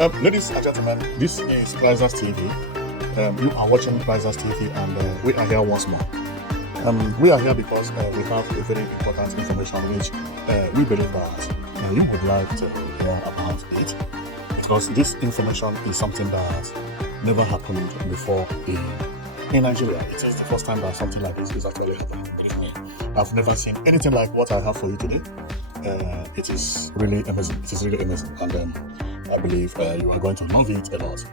Ladies and gentlemen, this is Prizes TV. You are watching Prizes TV, and we are here once more. We are here because we have a very important information which we believe that you would like to hear about it, because this information is something that never happened before in Nigeria. It is the first time that something like this is actually happening. Believe me, I've never seen anything like what I have for you today. It is really amazing. It is really amazing, and I believe you are going to love it a lot.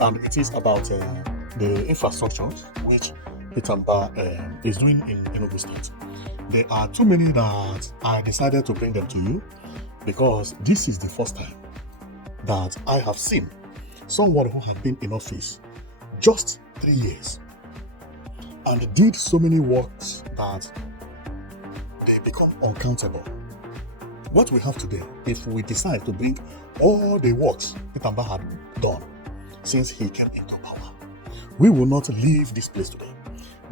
And it is about the infrastructure which Mbah is doing in Enugu State. There are too many that I decided to bring them to you because this is the first time that I have seen someone who has been in office just 3 years and did so many works that they become uncountable. What we have today, if we decide to bring all the works Mbah had done since he came into power, we will not leave this place today.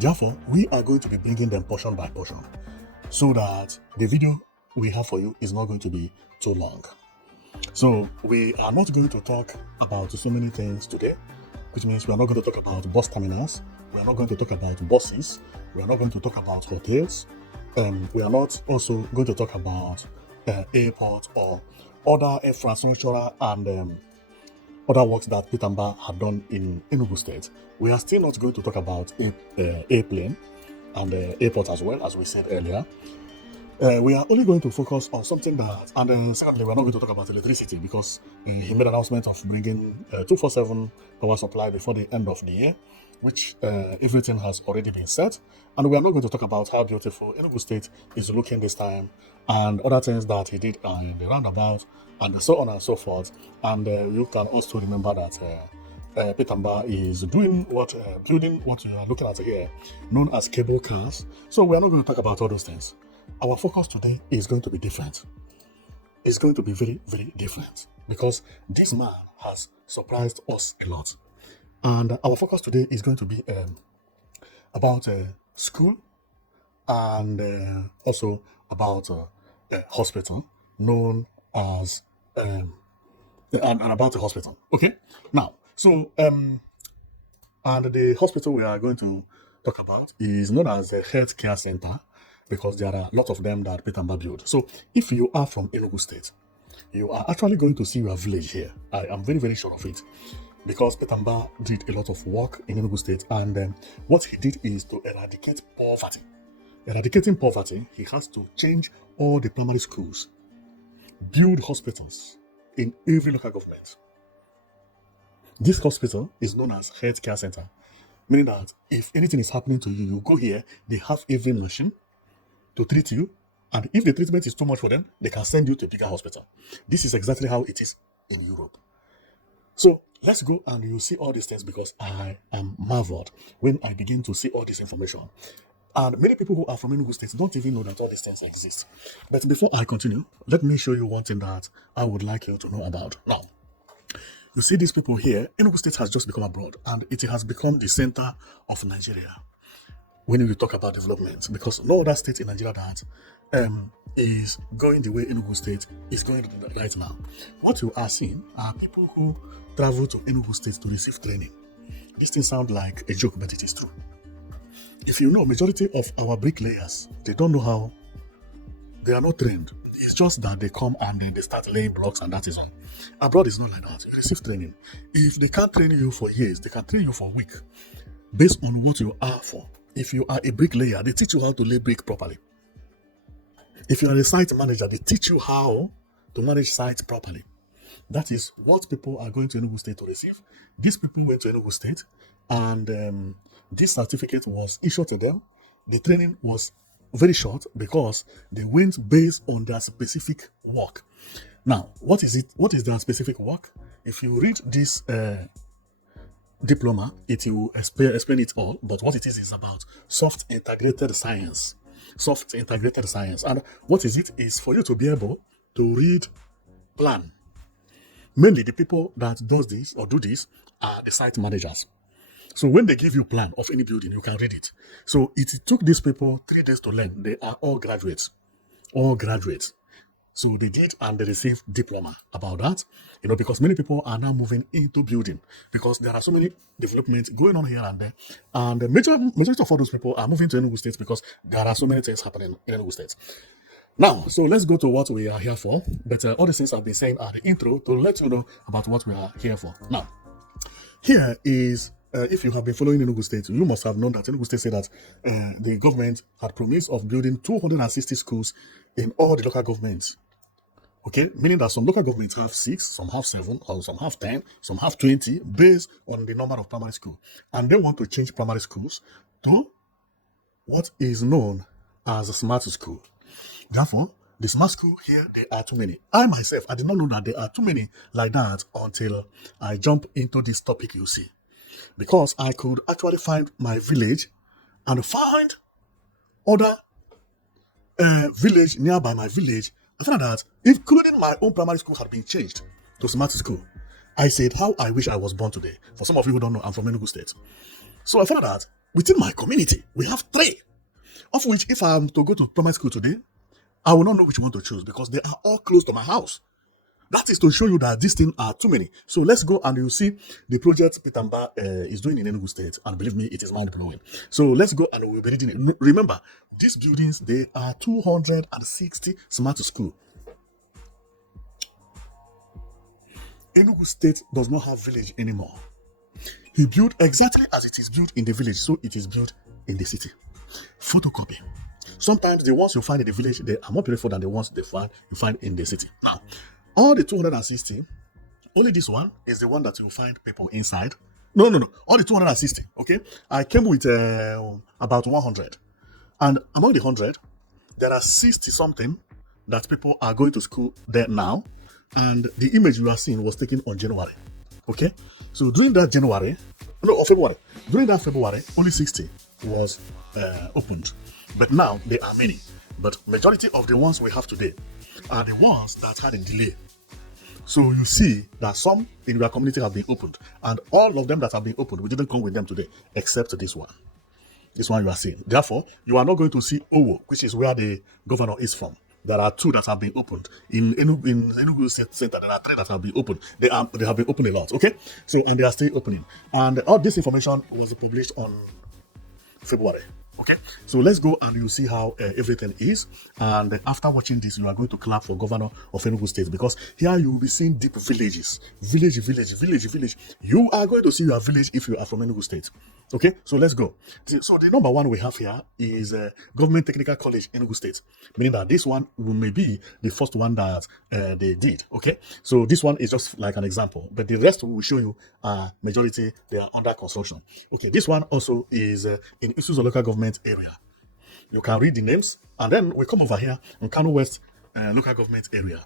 Therefore, we are going to be bringing them portion by portion so that the video we have for you is not going to be too long. So we are not going to talk about so many things today, which means we are not going to talk about bus terminals, we are not going to talk about buses, we are not going to talk about hotels, we are not also going to talk about airport or other infrastructure and other works that Mbah had done in Enugu State. We are still not going to talk about airplane and airport as well, as we said earlier. We are only going to focus on something that, and then secondly, we're not going to talk about electricity because he made an announcement of bringing 247 power supply before the end of the year, which everything has already been set. And we are not going to talk about how beautiful Enugu State is looking this time and other things that he did in the roundabout and so on and so forth. And you can also remember that Mbah is doing building what you are looking at here, known as cable cars. So we are not going to talk about all those things. Our focus today is going to be different. It's going to be very, very different because this man has surprised us a lot. And our focus today is going to be about school and also about a hospital known as and about the hospital. Okay, now and the hospital we are going to talk about is known as the health care center because there are a lot of them that Mbah built. So if you are from Enugu State, you are actually going to see your village here. I am very, very sure of it because Mbah did a lot of work in Enugu State, and what he did is to eradicate poverty. Eradicating poverty, he has to change all the primary schools, build hospitals in every local government. This hospital is known as health care center, meaning that if anything is happening to you, you go here, they have every machine to treat you, and if the treatment is too much for them, they can send you to a bigger hospital. This is exactly how it is in Europe. So let's go and you see all these things because I am marveled when I begin to see all this information. And many people who are from Enugu State don't even know that all these things exist. But before I continue, let me show you one thing that I would like you to know about. Now, you see these people here, Enugu State has just become abroad and it has become the center of Nigeria when we talk about development, because no other state in Nigeria that is going the way Enugu State is going right now. What you are seeing are people who travel to Enugu State to receive training. This thing sounds like a joke, but it is true. If you know, majority of our bricklayers, they don't know how, they are not trained. It's just that they come and then they start laying blocks and that is all. Abroad is not like that. You receive training. If they can't train you for years, they can train you for a week based on what you are for. If you are a bricklayer, they teach you how to lay brick properly. If you are a site manager, they teach you how to manage sites properly. That is what people are going to Enugu State to receive. These people went to Enugu State and this certificate was issued to them. The training was very short because they went based on their specific work. Now, what is it? What is their specific work? If you read this diploma, it will explain it all, but what it is about soft integrated science. Soft integrated science. And what is it? Is for you to be able to read plan. Mainly the people that does this or do this are the site managers. So when they give you plan of any building, you can read it. So it took these people 3 days to learn. They are all graduates. All graduates. So they did, and they received diploma about that, because many people are now moving into building because there are so many developments going on here and there. And the majority of all those people are moving to Enugu State because there are so many things happening in Enugu State. Now, so let's go to what we are here for. But all the things I've been saying are the intro to let you know about what we are here for. Now, here is, if you have been following Enugu State, you must have known that Enugu State said that the government had promised of building 260 schools in all the local governments. Okay, meaning that some local governments have 6, some have 7, or some have 10, some have 20, based on the number of primary school. And they want to change primary schools to what is known as a smart school. Therefore, the smart school here, there are too many. I myself, I did not know that there are too many like that until I jump into this topic you see. Because I could actually find my village and find other village nearby my village. I found that including my own primary school had been changed to smart school. I said, how I wish I was born today. For some of you who don't know, I'm from Enugu State. So I found that within my community, we have 3, of which if I am to go to primary school today, I will not know which one to choose because they are all close to my house. That is to show you that these things are too many. So let's go and you see the project Peter Mbah is doing in Enugu State. And believe me, it is mind-blowing. So let's go and we'll be reading it. Remember, these buildings, they are 260 smart schools. Enugu State does not have village anymore. He built exactly as it is built in the village, so it is built in the city. Photocopy. Sometimes the ones you find in the village, they are more beautiful than the ones you find in the city. Now, all the 260, only this one is the one that you'll find people inside. No. All the 260, okay? I came with about 100. And among the 100, there are 60-something that people are going to school there now. And the image you are seeing was taken on January, okay? So during that February, only 60 was opened. But now, there are many. But majority of the ones we have today are the ones that had a delay. So you see that some in your community have been opened. And all of them that have been opened, we didn't come with them today, except this one. This one you are seeing. Therefore, you are not going to see Owo, which is where the governor is from. There are 2 that have been opened. In Enugu Center, there are 3 that have been opened. They have been opened a lot, okay? So, and they are still opening. And all this information was published on February. Okay, so let's go and you see how everything is. And after watching this, you are going to clap for Governor of Enugu State because here you will be seeing deep villages. Village. You are going to see your village if you are from Enugu State. Okay, so let's go. So the number 1 we have here is Government Technical College Enugu State, meaning that this one may be the first one that they did. Okay, so this one is just like an example, but the rest we will show you majority they are under construction. Okay, this one also is in issues of local government area. You can read the names, and then we come over here in Kano West local government area,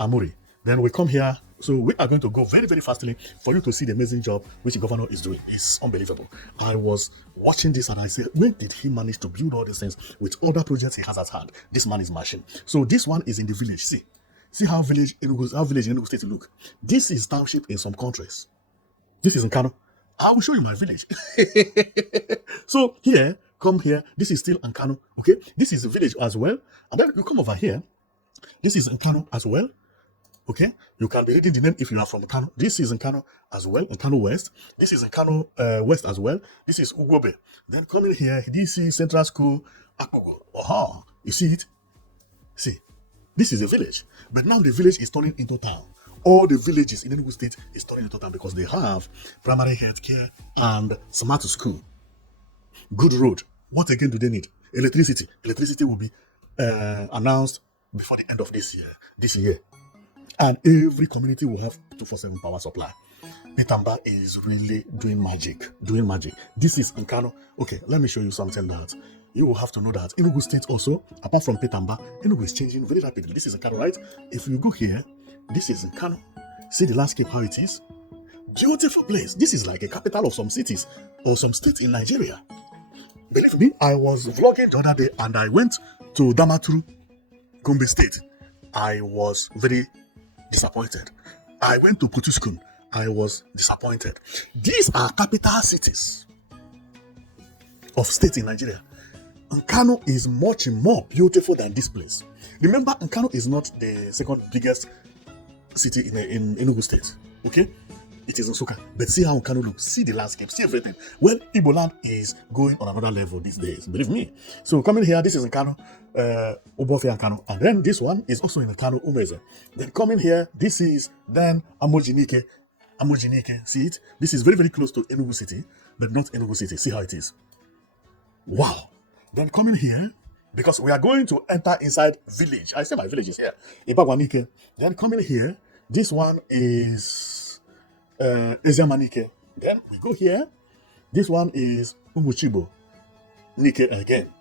Amuri. Then we come here. So we are going to go very, very fastly for you to see the amazing job which the governor is doing. It's unbelievable. I was watching this and I said, when did he manage to build all these things with other projects he has at hand? This man is mashing. So this one is in the village. See how village in Enugu State look. This is township in some countries. This is in Kano. I will show you my village. So here, come here. This is still in Kano. Okay, this is a village as well. And then you come over here. This is in Kano as well. Okay, you can be reading the name if you are from Kano. This is in Kano as well, in Kano West. This is in Kano West as well. This is Ugobe. Then coming here, this is Central School. You see it? See, this is a village. But now the village is turning into town. All the villages in Enugu State is turning into town because they have primary health care and smart school. Good road. What again do they need? Electricity. Electricity will be announced before the end of this year. And every community will have 24/7 power supply. Peter Mbah is really doing magic. This is in Kano. Okay, let me show you something that you will have to know that Enugu State also, apart from Peter Mbah, Enugu is changing very rapidly. This is in Kano, right? If you go here, this is in Kano. See the landscape, how it is. Beautiful place. This is like a capital of some cities or some states in Nigeria. Believe me, I was vlogging the other day and I went to Damaturu, Gombe State. I was very disappointed. I went to Kutuskun. I was disappointed. These are capital cities of states in Nigeria. Nkanu is much more beautiful than this place. Remember, Nkanu is not the second biggest city in Enugu State. Okay? It is Nsukka. But see how Nkanu looks. See the landscape. See everything. Well, Igbo land is going on another level these days. Believe me. So coming here, this is Nkanu, Obofe Nkanu. And then this one is also in Nkanu, Umeze. Then coming here, this is then Amojinike. Amojinike. See it? This is very, very close to Enugu City, but not Enugu City. See how it is. Wow. Then coming here, because we are going to enter inside village. I say my village is here. Ibagwanike. Then coming here, this one is Eziamanike. Then we go here. This one is Umuchibo. Nike again.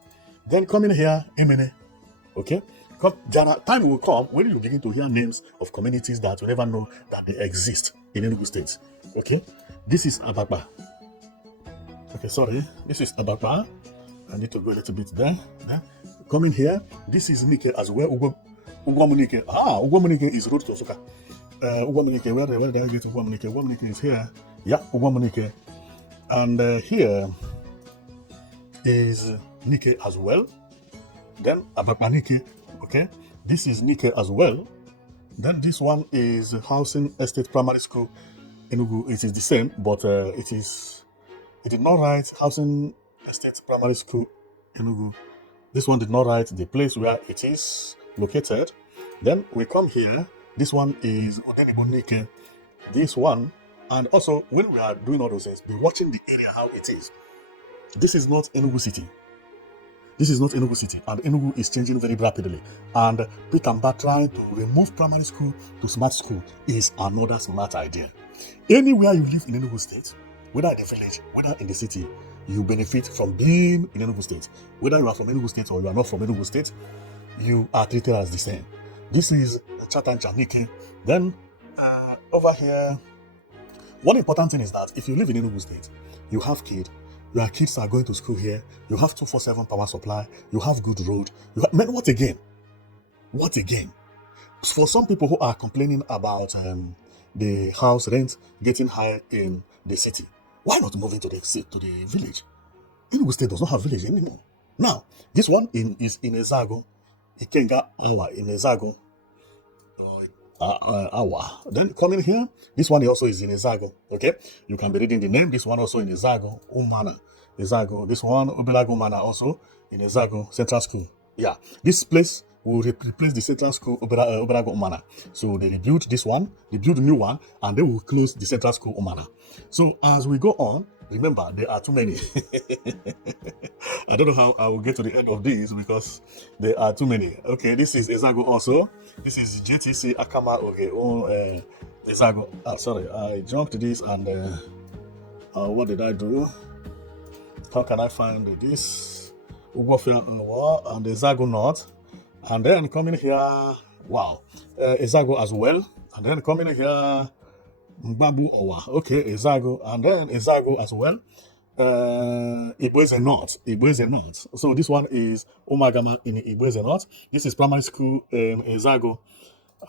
Then coming here, Emene. Okay? Time will come when you begin to hear names of communities that you never know that they exist in Enugu State. Okay? This is Abakba. Okay, sorry. This is Abakba. I need to go a little bit there. Coming here, this is Nike as well. Ugwamunike. Ugwamunike is road to Nsukka. Ugwamunike, where did I get Ugwamunike? Ugwamunike is here. Yeah, Ugwamunike. And here is Nike as well. Then Abapanike. Okay, this is Nike as well. Then this one is Housing Estate Primary School. Enugu. It is the same, but it did not write Housing Estate Primary School Enugu. This one did not write the place where it is located. Then we come here. This one is Odenibonike. This one, and also when we are doing all those things, be watching the area how it is. This is not Enugu City. This is not Enugu City, and Enugu is changing very rapidly. And Peter Mbah trying to remove primary school to smart school is another smart idea. Anywhere you live in Enugu State, whether in the village, whether in the city, you benefit from being in Enugu State. Whether you are from Enugu State or you are not from Enugu State, you are treated as the same. This is Chatancha Nike. Then over here, one important thing is that if you live in Enugu State, you have kids, your kids are going to school here, you have 247 power supply, you have good road. Man, what again? What again? For some people who are complaining about the house rent getting higher in the city, why not move into the village? Enugu State does not have village anymore. Now, this one is in Ezago, Ikenga Awa in Ezago. Awa. Then coming here, this one also is in Ezago. Okay, you can be reading the name. This one also in Ezago, Umana, Ezago. This one Obelago Mana also in Ezago Central School. Yeah, this place will replace the Central School Obelago Umana. So they rebuild this one, they build a new one, and they will close the Central School Umana. So as we go on, remember there are too many. I don't know how I will get to the end of this because there are too many. Okay, this is Ezago also. This is JTC Akama. Okay, Ezago. Sorry, I jumped this and what did I do? How can I find this? Ugofia and Ezago North. And then coming here, wow, Ezago as well. And then coming here, Mbabu Owa. Okay, Ezago. And then Ezago as well. Ibweze North. Ibweze North. So this one is Omagama in Ibweze North. This is primary school in Ezago.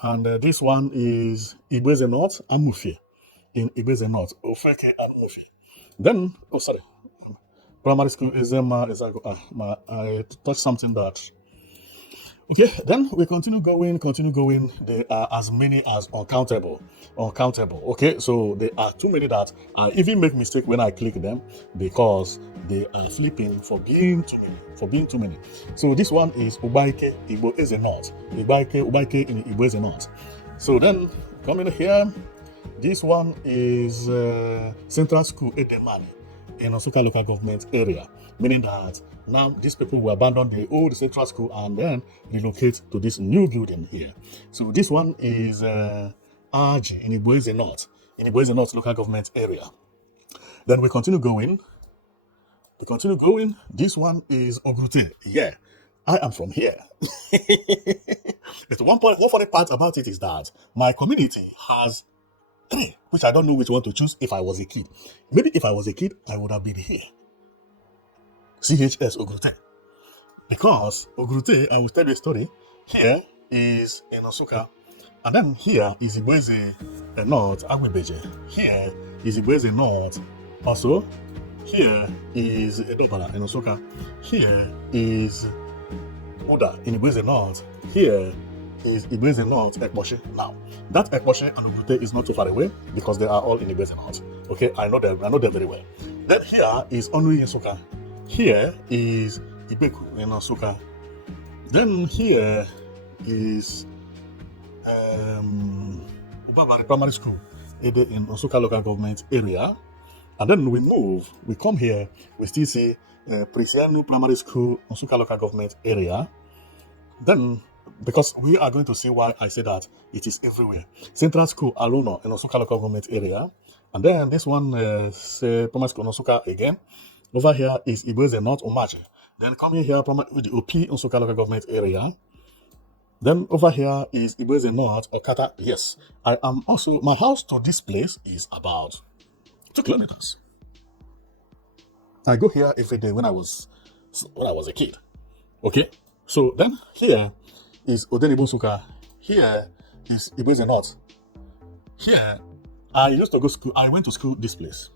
And this one is Ibweze North and Mufi in Ibweze North. Ofeke and Mufi. Then, oh sorry. Primary school is Ezago. I touched something that. Okay, then we continue going. There are as many as uncountable. Okay, so there are too many that I even make mistake when I click them because they are flipping for being too many. So this one is Ubaike, Igbo is a North. Ubaike in Igbo is a North. So then coming here, this one is Central School Edemani in Nsukka local government area, meaning that now these people will abandon the old central school and then relocate to this new building here. So this one is Aji in Igboeze North local government area. Then we continue going. This one is Ogrute. Yeah, I am from here. But one funny part about it is that my community has 3, which I don't know which one to choose if I was a kid. Maybe if I was a kid, I would have been here. CHS Ogrute. Because Ogrute, I will tell you a story. Here is in Nsukka, and then here is Igboeze North, Agwebeje. Here is Igboeze North. Also, here Here is Edobara in Nsukka. Here is Uda in Igbeze North. Here is Igbeze North, Ekposhi. Now, that Ekposhi and Ogbute is not too far away because they are all in Igbeze North. Okay, I know them very well. Then here is Onui in Nsukka. Here is Ibeku in Nsukka. Then here is Ubabari Primary School in Nsukka local government area. And then we come here, we still see Prisianu Primary School, Nsukka local government area. Then, because we are going to see why I say that it is everywhere. Central School, Aluno, in Nsukka local government area. And then this one, Primary School, Nsukka again. Over here is Igbeze North, Umachi. Then coming here, with the OP, Nsukka local government area. Then over here is Igbeze North, Okata. Yes, I am also, my house to this place is about 2 kilometers. I go here every day when I was a kid. Okay, so then here is Odenibo Nsukka. Here is Igbeze North. Here, I used to go school. I went to school this place.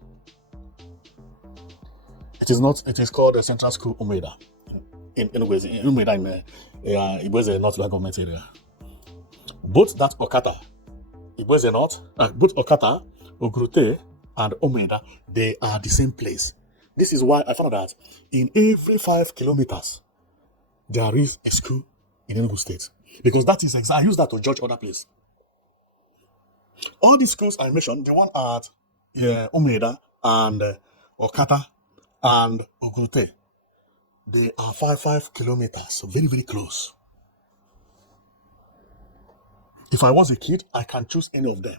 It is called the Central School Umeda in Enugu, Umeda in Igbeze North local government area. Both that Okata, Igbeze North, both Okata, Ogrute, and Umeda, they are the same place. This is why I found out that in every 5 kilometers, there is a school in Enugu State. Because that is I use that to judge other places. All these schools I mentioned, the one at Umeda and Okata and Ogrute, they are 5 kilometers, very, very close. If I was a kid, I can choose any of them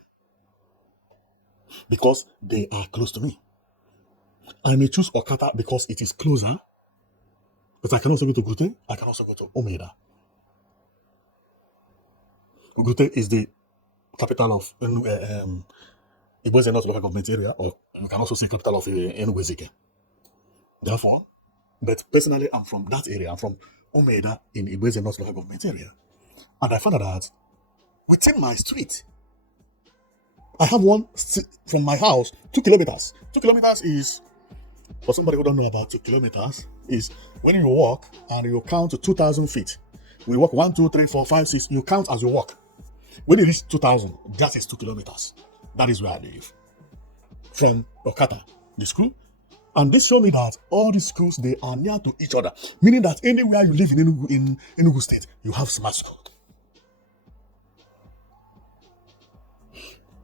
because they are close to me. I may choose Okata because it is closer, but I can also go to Ogrute, I can also go to Umeda. Ogrute is the capital of Igbeze North local government area, or you can also say capital of Enugu. Therefore, but personally, I'm from that area. I'm from Umeda in Igbeze North local government area. And I found out that within my street, I have one from my house, 2 kilometers. 2 kilometers is, for somebody who don't know about 2 kilometers, is when you walk and you count to 2,000 feet. We walk 1, 2, 3, 4, 5, 6. You count as you walk. When you reach 2,000, that is 2 kilometers. That is where I live. From Okata, the school. And this showed me that all these schools, they are near to each other. Meaning that anywhere you live in Enugu State, you have smart school.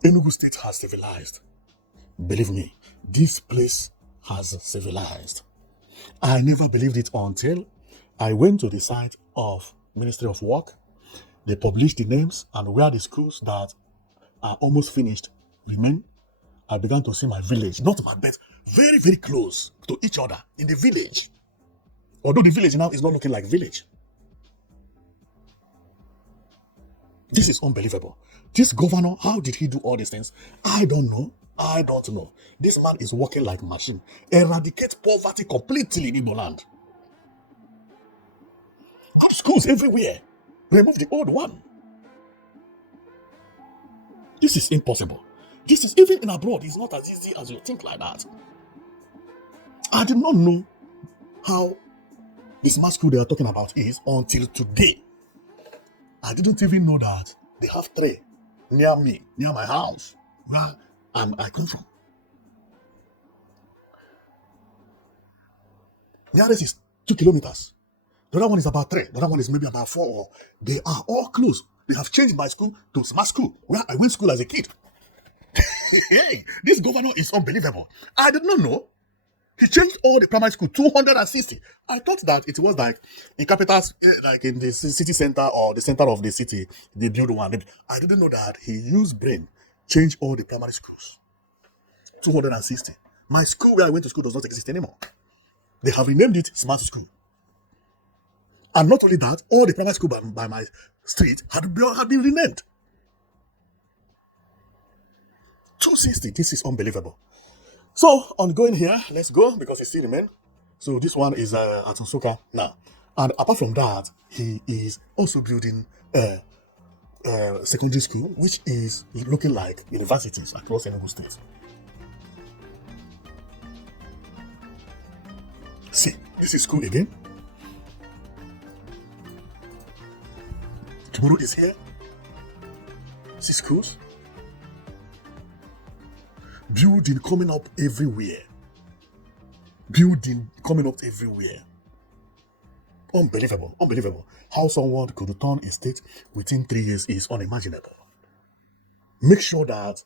Enugu State has civilized. Believe me, this place has civilized. I never believed it until I went to the site of Ministry of Work. They published the names and where the schools that are almost finished remain. I began to see my village, not my bed, very, very close to each other in the village. Although the village now is not looking like village. This is unbelievable. This governor, how did he do all these things? I don't know. I don't know. This man is working like a machine. Eradicate poverty completely in Igbo land. Good schools everywhere. Remove the old one. This is impossible. This is, even in abroad, it's not as easy as you think like that. I did not know how this smart school they are talking about is until today. I didn't even know that they have 3 near me, near my house, where I come from. Nearest is 2 kilometers. The other one is about 3. The other one is maybe about 4. Or they are all close. They have changed my school to smart school, where I went to school as a kid. Hey, this governor is unbelievable. I did not know. He changed all the primary school, 260. I thought that it was like in capitals, like in the city center or the center of the city, they build one. I didn't know that he used brain, changed all the primary schools. 260. My school where I went to school does not exist anymore. They have renamed it Smart School. And not only that, all the primary school by my street had been renamed. 260. This is unbelievable. So, on going here, let's go because it still remains. So, this one is at Nsukka now. And apart from that, he is also building a secondary school, which is looking like universities across Enugu State. See, this is school again. Tomorrow is here. See schools. Building coming up everywhere. Building coming up everywhere. Unbelievable. Unbelievable. How someone could return a state within 3 years is unimaginable. Make sure that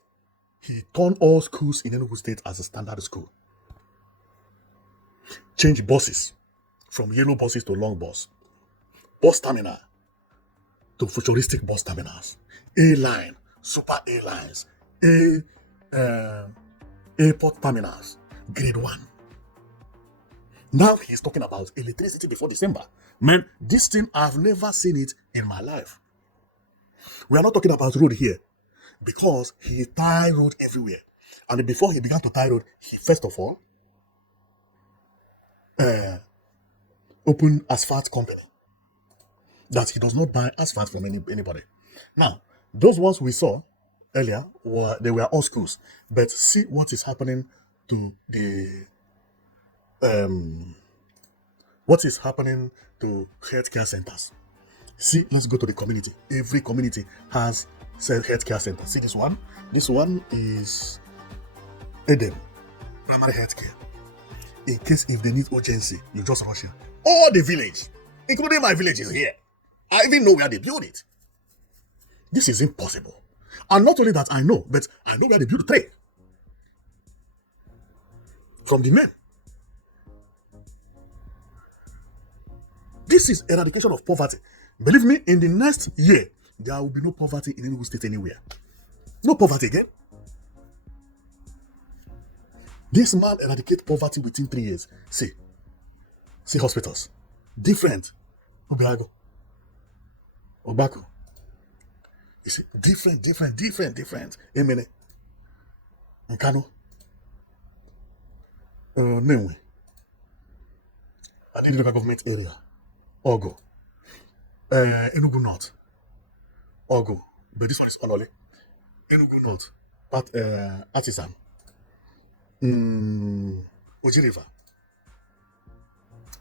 he turned all schools in Enugu State as a standard school. Change buses from yellow buses to long bus. Bus terminal to futuristic bus terminals. A-line, super airlines, airport terminals, grade 1. Now he's talking about electricity before December. Man, this thing, I've never seen it in my life. We are not talking about road here because he tie road everywhere. And before he began to tie road, he first of all opened asphalt company that he does not buy asphalt from anybody. Now, those ones we saw earlier they were all schools, but see what is happening to the what is happening to healthcare centers. See, let's go to the community. Every community has healthcare center. See this one? This one is Eden, primary healthcare. In case if they need urgency, you just rush here. All the village, including my village, is here. I even know where they build it. This is impossible. And not only that I know, but I know where they build the trade. From the men. This is eradication of poverty. Believe me, in the next year, there will be no poverty in Enugu State anywhere. No poverty again. This man eradicated poverty within 3 years. See hospitals. Different. Obiago. Obako. You see, different. Emene. Nkano. Nenwe. I need local government area. Ogo. Enugu North. Ogo. But this one is Onole. Enugu North. Artisan. Oji River.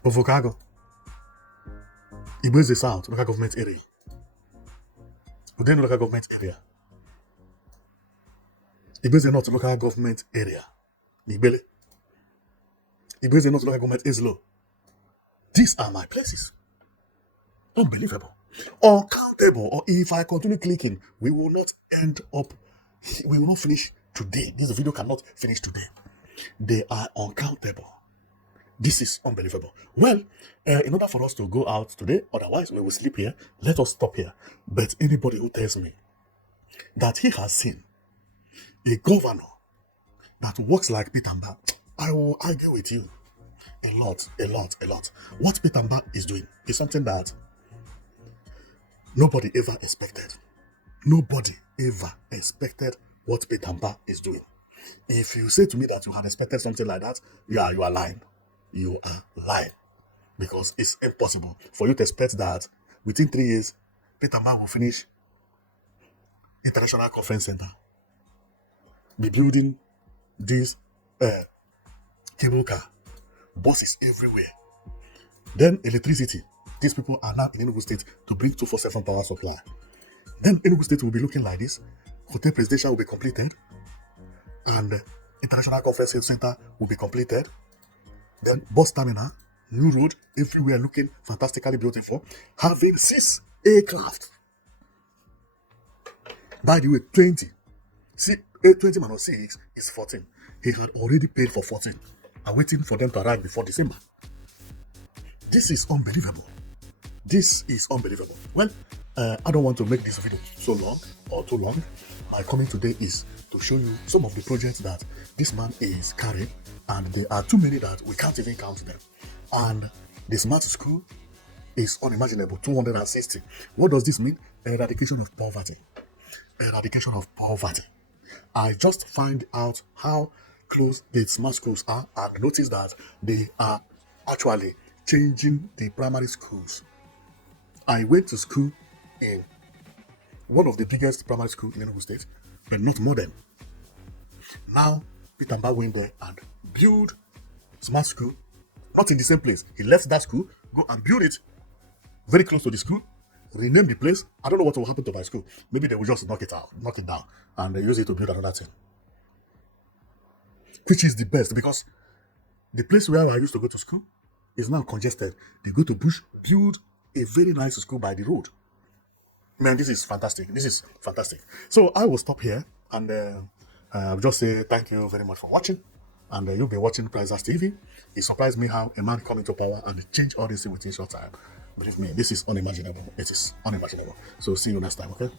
Ovokago. Ibeze South, local government area. Udenu local government area. Ibeze North, local government area. Ibele. Ibeze North, local government Ezlo. These are my places. Unbelievable. Uncountable. Or if I continue clicking, we will not finish today. This video cannot finish today. They are uncountable. This is unbelievable. Well, in order for us to go out today, otherwise we will sleep here, let us stop here. But anybody who tells me that he has seen a governor that works like Peter Mbah, I will argue with you a lot. What Peter Mbah is doing is something that nobody ever expected. Nobody ever expected what Peter Mbah is doing. If you say to me that you had expected something like that, you are lying. You are lying. Because it's impossible for you to expect that within 3 years, Peter Mbah will finish International Conference Center, be building this cable car, buses everywhere. Then electricity. These people are now in Enugu State to bring 247 power supply. Then Enugu State will be looking like this. Hotel Presidential will be completed. And International Conference Center will be completed. Then bus terminal, new road, everywhere looking fantastically beautiful. Having 6 aircraft. By the way, 20 minus 6 is 14. He had already paid for 14. I'm waiting for them to arrive before December. This is unbelievable. Well, I don't want to make this video so long or too long. My comment today is to show you some of the projects that this man is carrying, and there are too many that we can't even count them. And the smart school is unimaginable, 260. What does this mean? Eradication of poverty. I just find out how close the smart schools are and notice that they are actually changing the primary schools. I went to school in one of the biggest primary schools in Enugu State, but not modern. Now, Peter Mbah went there and built smart school Not in the same place. He left that school, go and build it very close to the school, rename the place. I don't know what will happen to my school. Maybe they will just knock it down, and use it to build another thing. Which is the best because the place where I used to go to school is now congested. They go to bush, build a very nice school by the road. Man, this is fantastic. This is fantastic. So I will stop here and just say thank you very much for watching. And you'll be watching Prizers TV. It surprised me how a man come into power and change all this thing within short time. Believe me, this is unimaginable. It is unimaginable. So see you next time, okay?